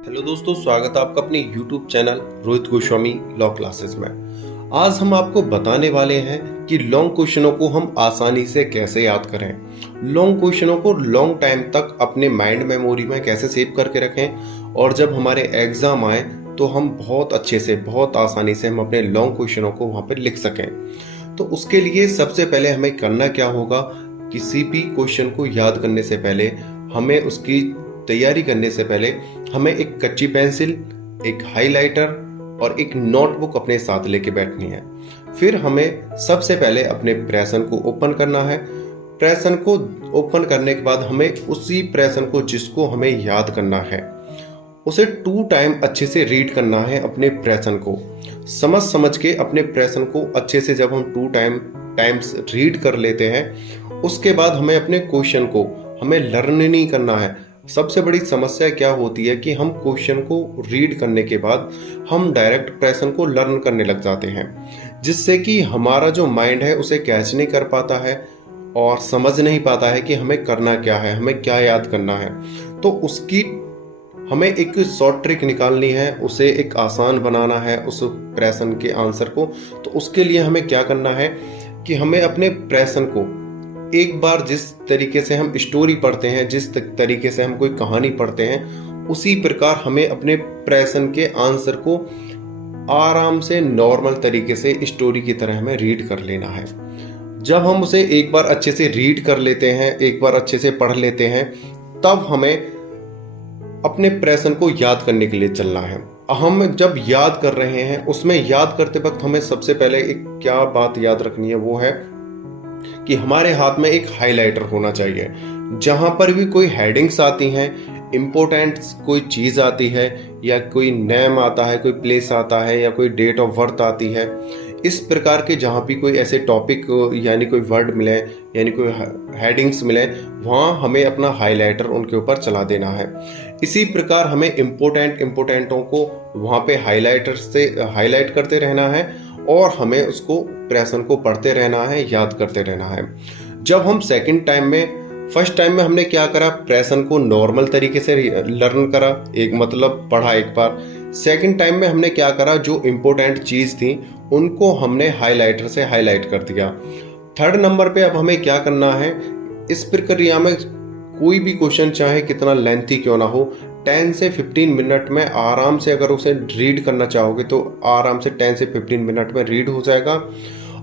Hello दोस्तों, स्वागत है आपका अपने YouTube channel Rohit Goswami law classes में। आज हम आपको बताने वाले हैं कि लॉन्ग क्वेश्चनों को हम आसानी से कैसे याद करें, लॉन्ग क्वेश्चनों को लॉन्ग टाइम तक अपने माइंड मेमोरी में कैसे सेव करके रखें और जब हमारे एग्जाम आए तो हम बहुत अच्छे से बहुत आसानी से हम अपने लॉन्ग क्वेश्चनों को वहाँ पर लिख सकें। तो उसके लिए सबसे पहले हमें करना क्या होगा, किसी भी क्वेश्चन को याद करने से पहले हमें उसकी तैयारी करने से पहले हमें एक कच्ची पेंसिल, एक हाइलाइटर और एक नोटबुक अपने साथ लेके बैठनी है। फिर हमें सबसे पहले अपने प्रश्न को ओपन करना है। प्रश्न को ओपन करने के बाद हमें उसी प्रश्न को जिसको हमें याद करना है उसे 2 टाइम अच्छे से रीड करना है। अपने प्रश्न को समझ के अपने प्रश्न को अच्छे से जब हम 2 टाइम्स रीड कर लेते हैं उसके बाद हमें अपने क्वेश्चन को हमें लर्न नहीं करना है। सबसे बड़ी समस्या क्या होती है कि हम क्वेश्चन को रीड करने के बाद हम डायरेक्ट प्रश्न को लर्न करने लग जाते हैं, जिससे कि हमारा जो माइंड है उसे कैच नहीं कर पाता है और समझ नहीं पाता है कि हमें करना क्या है, हमें क्या याद करना है। तो उसकी हमें एक शॉर्ट ट्रिक निकालनी है, उसे एक आसान बनाना है उस प्रश्न के आंसर को। तो उसके लिए हमें क्या करना है कि हमें अपने प्रश्न को एक बार जिस तरीके से हम स्टोरी पढ़ते हैं, जिस तरीके से हम कोई कहानी पढ़ते हैं, उसी प्रकार हमें अपने प्रश्न के आंसर को आराम से नॉर्मल तरीके से स्टोरी की तरह हमें रीड कर लेना है। जब हम उसे एक बार अच्छे से रीड कर लेते हैं, एक बार अच्छे से पढ़ लेते हैं, तब हमें अपने प्रश्न को याद करने के लिए चलना है। हम जब याद कर रहे हैं उसमें याद करते वक्त हमें सबसे पहले एक क्या बात याद रखनी है, वो है कि हमारे हाथ में एक हाइलाइटर होना चाहिए। जहां पर भी कोई हेडिंग्स आती हैं, इंपॉर्टेंट कोई चीज आती है या कोई नेम आता है, कोई प्लेस आता है या कोई डेट ऑफ बर्थ आती है, इस प्रकार के जहां भी कोई ऐसे टॉपिक यानी कोई वर्ड मिले यानी कोई हेडिंग्स मिले, वहां हमें अपना हाइलाइटर उनके ऊपर चला देना है। इसी प्रकार हमें इंपॉर्टेंटों को वहां पे हाइलाइटर से हाईलाइट करते रहना है और हमें उसको प्रश्न को पढ़ते रहना है, याद करते रहना है। जब हम फर्स्ट टाइम में हमने क्या करा, प्रश्न को नॉर्मल तरीके से लर्न करा, एक मतलब पढ़ा एक बार। सेकंड टाइम में हमने क्या करा, जो इम्पोर्टेंट चीज थी उनको हमने हाइलाइटर से हाईलाइट कर दिया। थर्ड नंबर पे अब हमें क्या करना है, इस प्रक्रिया में कोई भी क्वेश्चन चाहे कितना लेंथी क्यों ना हो, 10 से 15 मिनट में आराम से अगर उसे रीड करना चाहोगे तो आराम से 10 से 15 मिनट में रीड हो जाएगा।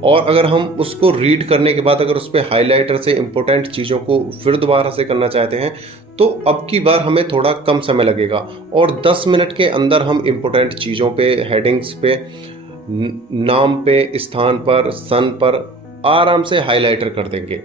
और अगर हम उसको रीड करने के बाद अगर उस पर हाइलाइटर से इंपॉर्टेंट चीज़ों को फिर दोबारा से करना चाहते हैं तो अब की बार हमें थोड़ा कम समय लगेगा और 10 मिनट के अंदर हम इंपॉर्टेंट चीज़ों पे, हेडिंग्स पे, नाम पे, स्थान पर, सन पर आराम से हाइलाइटर कर देंगे।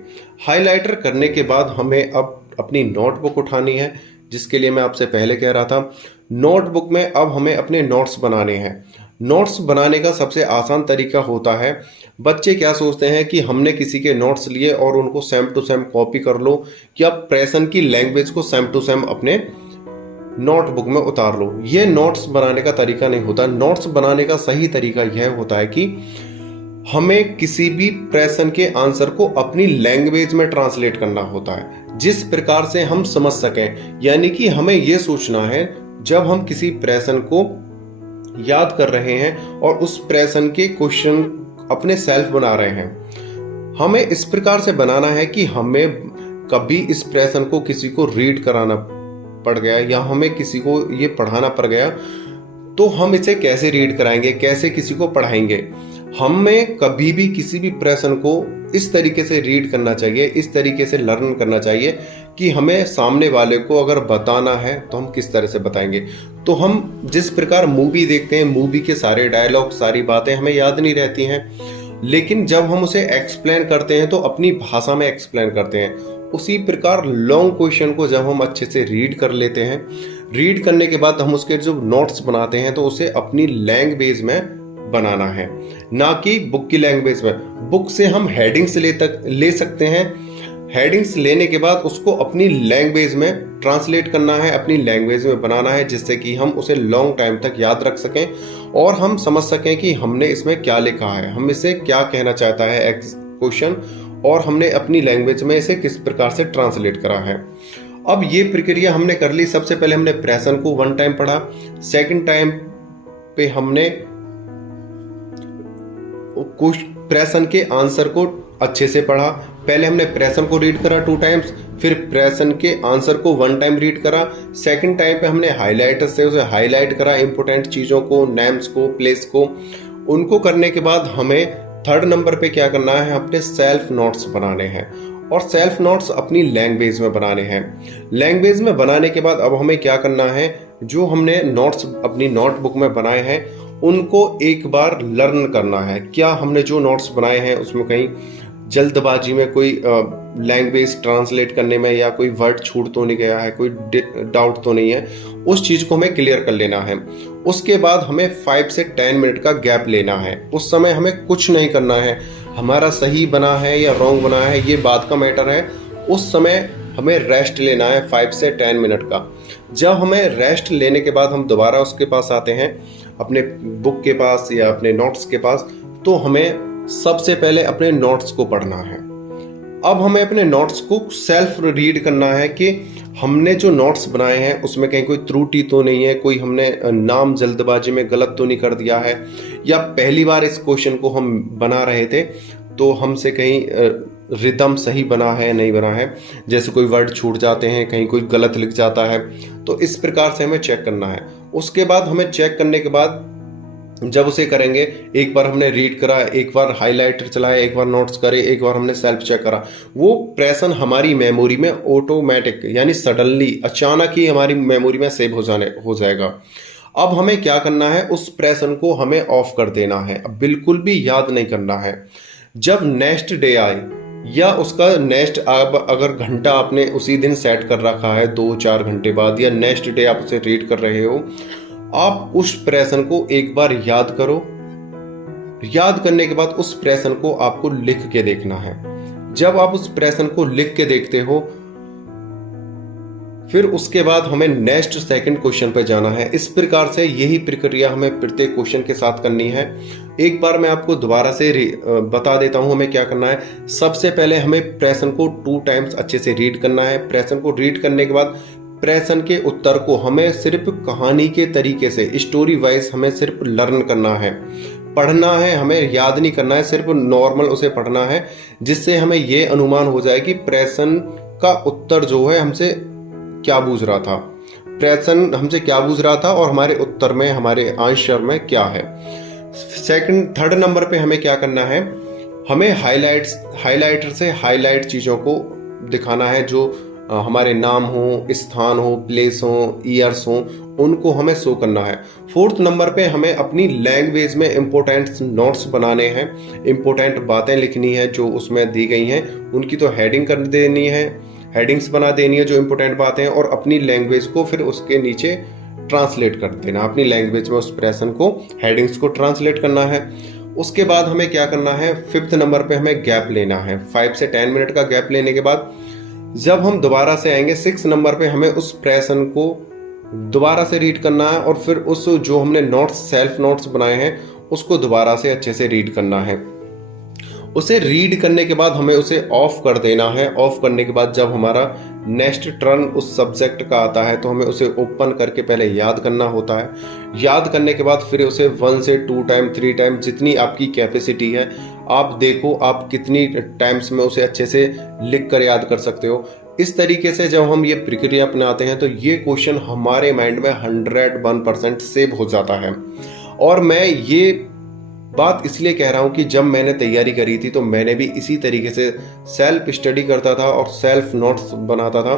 हाइलाइटर करने के बाद हमें अब अपनी नोटबुक उठानी है, जिसके लिए मैं आपसे पहले कह रहा था। नोटबुक में अब हमें अपने नोट्स बनाने हैं। नोट्स बनाने का सबसे आसान तरीका होता है, बच्चे क्या सोचते हैं कि हमने किसी के नोट्स लिए और उनको सेम टू सेम कॉपी कर लो, कि आप प्रश्न की लैंग्वेज को सेम टू सेम अपने नोटबुक में उतार लो। ये नोट्स बनाने का तरीका नहीं होता। नोट्स बनाने का सही तरीका यह होता है कि हमें किसी भी प्रश्न के आंसर को अपनी लैंग्वेज में ट्रांसलेट करना होता है, जिस प्रकार से हम समझ सकें। यानी कि हमें यह सोचना है, जब हम किसी प्रश्न को याद कर रहे हैं और उस प्रश्न के क्वेश्चन अपने सेल्फ बना रहे हैं, हमें इस प्रकार से बनाना है कि हमें कभी इस प्रश्न को किसी को रीड कराना पड़ गया या हमें किसी को ये पढ़ाना पड़ गया तो हम इसे कैसे रीड कराएंगे, कैसे किसी को पढ़ाएंगे। हमें कभी भी किसी भी प्रश्न को इस तरीके से रीड करना चाहिए, इस तरीके से लर्न करना चाहिए कि हमें सामने वाले को अगर बताना है तो हम किस तरह से बताएंगे। तो हम जिस प्रकार मूवी देखते हैं, मूवी के सारे डायलॉग, सारी बातें हमें याद नहीं रहती हैं, लेकिन जब हम उसे एक्सप्लेन करते हैं तो अपनी भाषा में एक्सप्लेन करते हैं। उसी प्रकार लॉन्ग क्वेश्चन को जब हम अच्छे से रीड कर लेते हैं, रीड करने के बाद हम उसके जो नोट्स बनाते हैं तो उसे अपनी लैंग्वेज में बनाना है, ना कि बुक की लैंग्वेज में। बुक से हम हेडिंग्स ले सकते हैं। हेडिंग्स लेने के बाद उसको अपनी लैंग्वेज में ट्रांसलेट करना है, अपनी लैंग्वेज में बनाना है, जिससे कि हम उसे लॉन्ग टाइम तक याद रख सकें और हम समझ सकें कि हमने इसमें क्या लिखा है, हम इसे क्या कहना चाहता है क्वेश्चन, और हमने अपनी लैंग्वेज में इसे किस प्रकार से ट्रांसलेट करा है। अब ये प्रक्रिया हमने कर ली। सबसे पहले हमने प्रश्न को 1 टाइम पढ़ा, सेकंड टाइम पे हमने प्रश्न के आंसर को अच्छे से पढ़ा। पहले हमने प्रश्न को रीड करा 2 टाइम्स, फिर प्रश्न के आंसर को 1 टाइम रीड करा। सेकंड टाइम पे हमने हाईलाइटर से उसे हाईलाइट करा, इंपोर्टेंट चीज़ों को, नेम्स को, प्लेस को। उनको करने के बाद हमें थर्ड नंबर पे क्या करना है, अपने सेल्फ नोट्स बनाने हैं, और सेल्फ नोट्स अपनी लैंग्वेज में बनाने हैं। लैंग्वेज में बनाने के बाद अब हमें क्या करना है, जो हमने नोट्स अपनी नोटबुक में बनाए हैं उनको एक बार लर्न करना है। क्या हमने जो नोट्स बनाए हैं उसमें कहीं जल्दबाजी में कोई लैंग्वेज ट्रांसलेट करने में या कोई वर्ड छूट तो नहीं गया है, कोई डाउट तो नहीं है, उस चीज़ को हमें क्लियर कर लेना है। उसके बाद हमें 5 से 10 मिनट का गैप लेना है। उस समय हमें कुछ नहीं करना है, हमारा सही बना है या रॉन्ग बना है ये बात का मैटर है। उस समय हमें रेस्ट लेना है 5 से 10 मिनट का। जब हमें रेस्ट लेने के बाद हम दोबारा उसके पास आते हैं, अपने बुक के पास या अपने नोट्स के पास, तो हमें सबसे पहले अपने नोट्स को पढ़ना है। अब हमें अपने नोट्स को सेल्फ रीड करना है कि हमने जो नोट्स बनाए हैं उसमें कहीं कोई त्रुटि तो नहीं है, कोई हमने नाम जल्दबाजी में गलत तो नहीं कर दिया है, या पहली बार इस क्वेश्चन को हम बना रहे थे तो हमसे कहीं रिदम सही बना है नहीं बना है, जैसे कोई वर्ड छूट जाते हैं, कहीं कोई गलत लिख जाता है, तो इस प्रकार से हमें चेक करना है। उसके बाद हमें चेक करने के बाद जब उसे करेंगे, एक बार हमने रीड करा, एक बार हाइलाइटर चलाया, एक बार नोट्स करे, एक बार हमने सेल्फ चेक करा, वो प्रश्न हमारी मेमोरी में ऑटोमेटिक यानी सडनली अचानक ही हमारी मेमोरी में सेव हो जाएगा। अब हमें क्या करना है, उस प्रश्न को हमें ऑफ कर देना है, अब बिल्कुल भी याद नहीं करना है। जब नेक्स्ट डे आए या उसका नेक्स्ट अगर घंटा आपने उसी दिन सेट कर रखा है 2-4 घंटे बाद, या नेक्स्ट डे आप उसे रीड कर रहे हो, आप उस प्रश्न को एक बार याद करो। याद करने के बाद उस प्रश्न को आपको लिख के देखना है। जब आप उस प्रश्न को लिख के देखते हो, फिर उसके बाद हमें नेक्स्ट सेकंड क्वेश्चन पे जाना है। इस प्रकार से यही प्रक्रिया हमें प्रत्येक क्वेश्चन के साथ करनी है। एक बार मैं आपको दोबारा से बता देता हूं हमें क्या करना है। सबसे पहले हमें प्रश्न को 2 टाइम्स अच्छे से रीड करना है। प्रश्न को रीड करने के बाद प्रश्न के उत्तर को हमें सिर्फ कहानी के तरीके से, स्टोरी वाइज हमें सिर्फ लर्न करना है, पढ़ना है, हमें याद नहीं करना है, सिर्फ नॉर्मल उसे पढ़ना है, जिससे हमें ये अनुमान हो जाए कि प्रश्न का उत्तर जो है हमसे क्या पूछ रहा था, प्रश्न हमसे क्या पूछ रहा था और हमारे उत्तर में, हमारे आंसर में क्या है। थर्ड नंबर पे हमें क्या करना है, हमें हाइलाइटर से हाईलाइट चीज़ों को दिखाना है, जो हमारे नाम हो, स्थान हो, प्लेस हो, ईयर्स हो, उनको हमें शो करना है। फोर्थ नंबर पे हमें अपनी लैंग्वेज में इम्पोर्टेंट नोट्स बनाने हैं, इम्पोर्टेंट बातें लिखनी है जो उसमें दी गई हैं, उनकी तो हेडिंग कर देनी है, हेडिंग्स बना देनी है जो इम्पोर्टेंट बातें हैं, और अपनी लैंग्वेज को फिर उसके नीचे ट्रांसलेट कर देना, अपनी लैंग्वेज में उस प्रश्न को, हेडिंग्स को ट्रांसलेट करना है। उसके बाद हमें क्या करना है, फिफ्थ नंबर पे हमें गैप लेना है। 5 से 10 मिनट का गैप लेने के बाद जब हम दोबारा से आएंगे 6 नंबर पे हमें उस प्रश्न को दोबारा से रीड करना है, और फिर उस जो हमने नोट्स, सेल्फ नोट्स बनाए हैं, उसको दोबारा से अच्छे से रीड करना है। उसे रीड करने के बाद हमें उसे ऑफ कर देना है। ऑफ करने के बाद जब हमारा नेक्स्ट टर्न उस सब्जेक्ट का आता है तो हमें उसे ओपन करके पहले याद करना होता है। याद करने के बाद फिर उसे 1 से 2 टाइम, 3 टाइम, जितनी आपकी कैपेसिटी है आप देखो आप कितनी टाइम्स में उसे अच्छे से लिख कर याद कर सकते हो। इस तरीके से जब हम ये प्रक्रिया अपनाते हैं तो ये क्वेश्चन हमारे माइंड में 101% सेव हो जाता है। और मैं ये बात इसलिए कह रहा हूँ कि जब मैंने तैयारी करी थी तो मैंने भी इसी तरीके से सेल्फ स्टडी करता था और सेल्फ नोट्स बनाता था।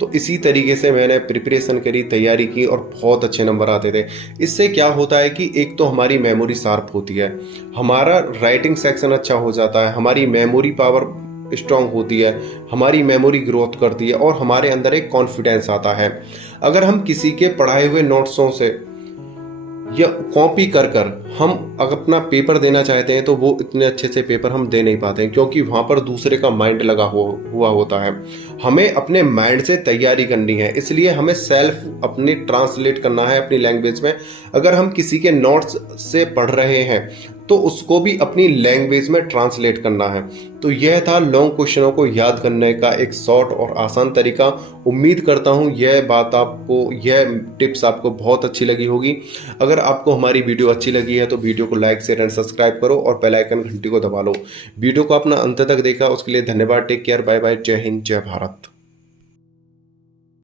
तो इसी तरीके से मैंने प्रिपरेशन करी, तैयारी की और बहुत अच्छे नंबर आते थे। इससे क्या होता है कि एक तो हमारी मेमोरी शार्प होती है, हमारा राइटिंग सेक्शन अच्छा हो जाता है, हमारी मेमोरी पावर स्ट्रांग होती है, हमारी मेमोरी ग्रोथ करती है और हमारे अंदर एक कॉन्फिडेंस आता है। अगर हम किसी के पढ़ाए हुए नोट्सों से या कॉपी कर हम अगर अपना पेपर देना चाहते हैं तो वो इतने अच्छे से पेपर हम दे नहीं पाते हैं, क्योंकि वहाँ पर दूसरे का माइंड लगा हुआ होता है। हमें अपने माइंड से तैयारी करनी है, इसलिए हमें सेल्फ अपनी ट्रांसलेट करना है अपनी लैंग्वेज में। अगर हम किसी के नोट्स से पढ़ रहे हैं तो उसको भी अपनी लैंग्वेज में ट्रांसलेट करना है। तो यह था लॉन्ग क्वेश्चनों को याद करने का एक शॉर्ट और आसान तरीका। उम्मीद करता हूँ यह टिप्स आपको बहुत अच्छी लगी होगी। अगर आपको हमारी वीडियो अच्छी लगी है तो वीडियो को लाइक शेयर एंड सब्सक्राइब करो और बेल आइकन घंटी को दबा लो। वीडियो को अपना अंत तक देखा उसके लिए धन्यवाद। टेक केयर, बाय बाय, जय हिंद, जय भारत।